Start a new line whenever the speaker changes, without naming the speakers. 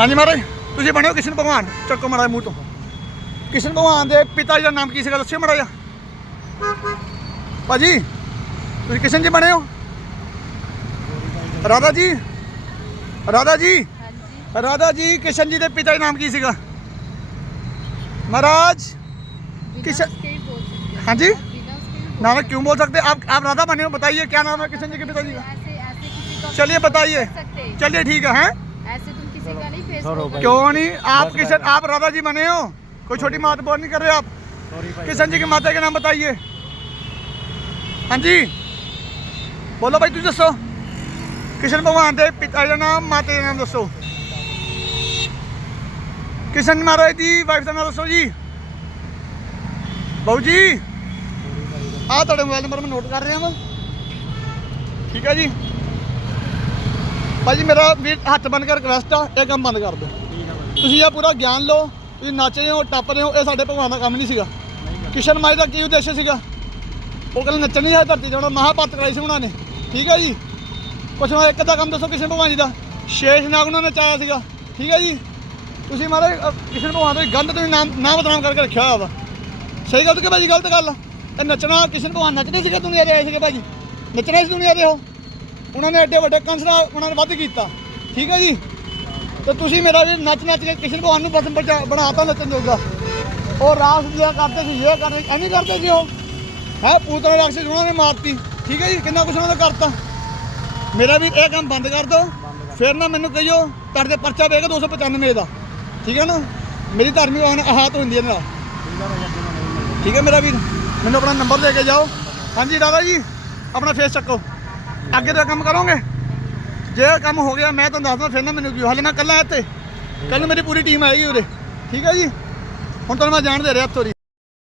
ਹਾਂਜੀ ਮਹਾਰਾਜ ਤੁਸੀਂ ਬਣਿਓ ਕ੍ਰਿਸ਼ਨ ਭਗਵਾਨ ਚੱਕੋ ਮਹਾਰਾਜ ਮੂੰਹ ਤੋਂ ਕ੍ਰਿਸ਼ਨ ਭਗਵਾਨ ਦੇ ਪਿਤਾ ਜੀ ਦਾ ਨਾਮ ਕੀ ਸੀਗਾ ਦੱਸਿਓ ਮਹਾਰਾਜ ਭਾਜੀ ਤੁਸੀਂ ਕ੍ਰਿਸ਼ਨ ਜੀ ਬਣੇ ਹੋ ਰਾਧਾ ਜੀ ਰਾਧਾ ਜੀ
ਹਾਂਜੀ
ਰਾਧਾ ਜੀ ਕ੍ਰਿਸ਼ਨ ਜੀ ਦੇ ਪਿਤਾ ਦਾ ਨਾਮ ਕੀ ਸੀਗਾ महाराज
बिना
किशन-
उसके ही बोल सकते हैं
हाँ जी
बिना उसके ही बोल
नाम क्यों बोल सकते आप आप राधा बने हो बताइए क्या नाम है किशन जी के पिताजी का
ऐसे ऐसे किसी को
चलिए बताइए
कर सकते
चलिए ठीक है हैं
ऐसे तुम किसी का नहीं फेस
सरो भाई।
क्यों नहीं आप किशन आप राधा जी बने हो कोई छोटी बात बोल नहीं कर रहे आप
सॉरी भाई
किशन जी की माता का नाम बताइए हाँ जी बोलो भाई तू दसो किशन भगवान के पिता का नाम माता का नाम दसो किशन महाराज की वाइफ का नाम दसो जी ਬਾਊ ਜੀ ਆਹ ਤੁਹਾਡਾ ਮੋਬਾਈਲ ਨੰਬਰ ਮੈਂ ਨੋਟ ਕਰ ਰਿਹਾ ਵਾਂ ਠੀਕ ਹੈ ਜੀ ਭਾਜੀ, ਮੇਰਾ ਵੀ ਹੱਥ ਬੰਨ ਕੇ ਰਿਕਵੈਸਟ ਆ, ਇਹ ਕੰਮ ਬੰਦ ਕਰ ਦਿਓ। ਤੁਸੀਂ ਇਹ ਪੂਰਾ ਗਿਆਨ ਲਓ, ਤੁਸੀਂ ਨੱਚ ਰਹੇ ਹੋ, ਟੱਪ ਰਹੇ ਹੋ, ਇਹ ਸਾਡੇ ਭਗਵਾਨ ਦਾ ਕੰਮ ਨਹੀਂ ਸੀਗਾ। ਕਿਸ਼ਨ ਮਾਈ ਦਾ ਕੀ ਉਦੇਸ਼ ਸੀਗਾ? ਉਹ ਕਹਿੰਦੇ ਨੱਚਣ ਨਹੀਂ ਹੈ ਧਰਤੀ ਜਾਣਾ ਮਹਾਪਾਤ ਕਰਾਈ ਸੀ ਉਹਨਾਂ ਨੇ। ਠੀਕ ਹੈ ਜੀ? ਕੁਛ ਨਾ ਇੱਕ ਦਾ ਕੰਮ ਦੱਸੋ ਕਿਸ਼ਨ ਭਗਵਾਨ ਜੀ ਦਾ। ਸ਼ੇਸ਼ ਨਾਗ ਉਹਨਾਂ ਨੇ ਚਾਇਆ ਸੀਗਾ। ਠੀਕ ਹੈ ਜੀ? ਤੁਸੀਂ ਮਾਰੇ ਕਿਸ਼ਨ ਭਗਵਾਨ ਦਾ ਗੰਦ ਤੁਸੀਂ ਨਾਮ ਨਾਮ ਬਦਨਾਮ ਕਰਕੇ ਰੱਖਿਆ ਹੋਇਆ ਵਾ। ਸਹੀ ਗੱਲ ਤੇ ਭਾਜੀ ਗਲਤ ਗੱਲ ਆ? ਇਹ ਨੱਚਣਾ, ਕਿਸ਼ਨ ਭਗਵਾਨ ਨੱਚਦੇ ਸੀਗੇ ਦੁਨੀਆ ਦੇ ਆਏ ਸੀਗੇ ਭਾਜੀ। ਨੱਚਣੇ ਸੀ ਦੁਨੀਆ ਦੇ ਹੋ ਉਹਨਾਂ ਨੇ ਐਡੇ ਵੱਡੇ ਕੰਸ ਦਾ ਉਹਨਾਂ ਨੇ ਵੱਧ ਕੀਤਾ। ਠੀਕ ਹੈ ਜੀ? ਤੇ ਤੁਸੀਂ ਮੇਰਾ ਵੀ ਨੱਚ ਨੱਚ ਕੇ ਕਿਸ਼ਨ ਭਗਵਾਨ ਨੂੰ ਬਸਮ ਬਣਾਤਾ ਨੱਚਣ ਜੋਗਾ। ਉਹ ਰਾਸ ਲਿਆ ਕਰਦੇ ਸੀ, ਇਹ ਕਰਦੇ ਐਵੇਂ ਕਰਦੇ ਸੀ ਉਹ। ਹੈ ਪੂਤਨਾ ਰਾਖਸ਼ ਉਹਨਾਂ ਨੇ ਮਾਰਤੀ। ਠੀਕ ਹੈ ਜੀ? ਕਿੰਨਾ ਕੁਛ ਉਹਨਾਂ ਨੇ ਕਰਤਾ। ਮੇਰਾ ਵੀ ਇਹ ਕੰਮ ਬੰਦ ਕਰ ਦਿਓ। ਫਿਰ ਨਾ ਮੈਨੂੰ ਕਹੀਓ ਤੁਹਾਡੇ ਤੇ ਪਰਚਾ ਦੇਗਾ 295 ਦਾ ਠੀਕ ਹੈ ਨਾ? ਮੇਰੀ ਧਾਰਮਿਕ ਆਨ ਆਹਤ ਹੁੰਦੀ ਹੈ ਨਾਲ। ਠੀਕ ਹੈ ਮੇਰਾ ਵੀਰ? ਮੈਨੂੰ ਆਪਣਾ ਨੰਬਰ ਦੇ ਕੇ ਜਾਓ। ਹਾਂਜੀ, ਦਾਦਾ ਜੀ, ਆਪਣਾ ਫੇਸ ਚੱਕੋ। ਅੱਗੇ ਦਾ ਕੰਮ ਕਰੋਗੇ? ਜੇ ਕੰਮ ਹੋ ਗਿਆ, ਮੈਂ ਤੁਹਾਨੂੰ ਦੱਸਦਾ, ਫਿਰ ਨਾ ਮੈਨੂੰ ਕਿਉਂ ਹਾਲੇ, ਮੈਂ ਇਕੱਲਾ ਇੱਥੇ। ਕੱਲ ਮੇਰੀ ਪੂਰੀ ਟੀਮ ਆਏਗੀ ਉਰੇ। ਠੀਕ ਹੈ ਜੀ? ਹੁਣ ਤੁਹਾਨੂੰ ਮੈਂ ਜਾਣ ਦੇ ਰਿਹਾ, ਇੱਥੋਂ ਦੀ।